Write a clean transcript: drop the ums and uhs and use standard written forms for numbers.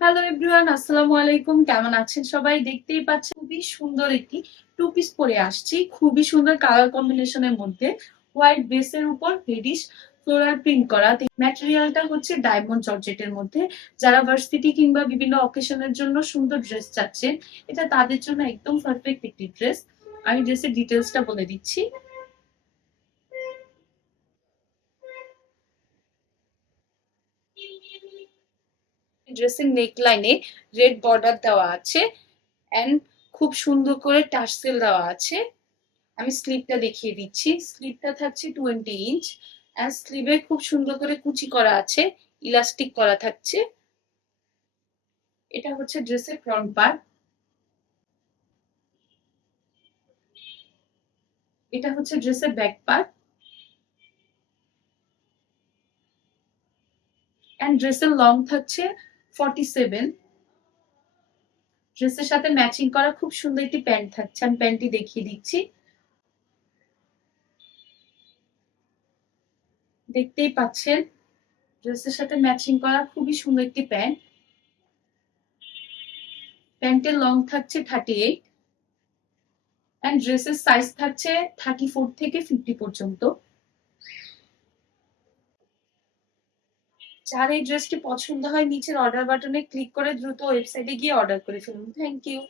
Hello everyone, আসসালামু আলাইকুম। কেমন আছেন সবাই? দেখতেই পাচ্ছেন খুবই সুন্দর একটি টু পিস পরে আসছি। খুবই সুন্দর কালার কম্বিনেশনের মধ্যে হোয়াইট বেসের উপর রেডিশ ফ্লোরাল প্রিন্ট করা। ম্যাটেরিয়ালটা হচ্ছে ডায়মন্ড জর্জেটের মধ্যে। যারা ভার্সিটি কিংবা বিভিন্ন অকেশনের জন্য সুন্দর ড্রেস চাচ্ছেন, এটা তাদের জন্য একদম পারফেক্ট একটি ড্রেস। আমি ড্রেসের ডিটেলসটা বলে দিচ্ছি। ড্রেসের নেক লাইনে রেড বর্ডার দেওয়া আছে এন্ড খুব সুন্দর করে টার্সেল দেওয়া আছে। আমি স্লিভটা দেখিয়ে দিচ্ছি। স্লিভটা থাকছে 20 ইঞ্চ এন্ড স্লিভে খুব সুন্দর করে কুচি করা আছে, ইলাস্টিক করা থাকছে। এটা হচ্ছে ড্রেসের ফ্রন্ট পার্ট। এটা হচ্ছে ড্রেসের ব্যাক পার্ট এন্ড ড্রেসের লং থাকছে 47। ড্রেসের সাথে ম্যাচিং করা খুব সুন্দর একটি প্যান্ট থাকছে। আমি প্যান্টটি দেখিয়ে দিচ্ছি। দেখতেই পাচ্ছেন ড্রেসের সাথে ম্যাচিং করা খুবই সুন্দর একটি প্যান্ট। প্যান্টের লং থাকছে 38 এন্ড ড্রেসের সাইজ থাকছে 34 থেকে 50 পর্যন্ত। যার এই ড্রেসটি পছন্দ হয় নিচের অর্ডার বাটনে ক্লিক করে দ্রুত ওয়েবসাইটে গিয়ে অর্ডার করে ফেলুন। Thank you.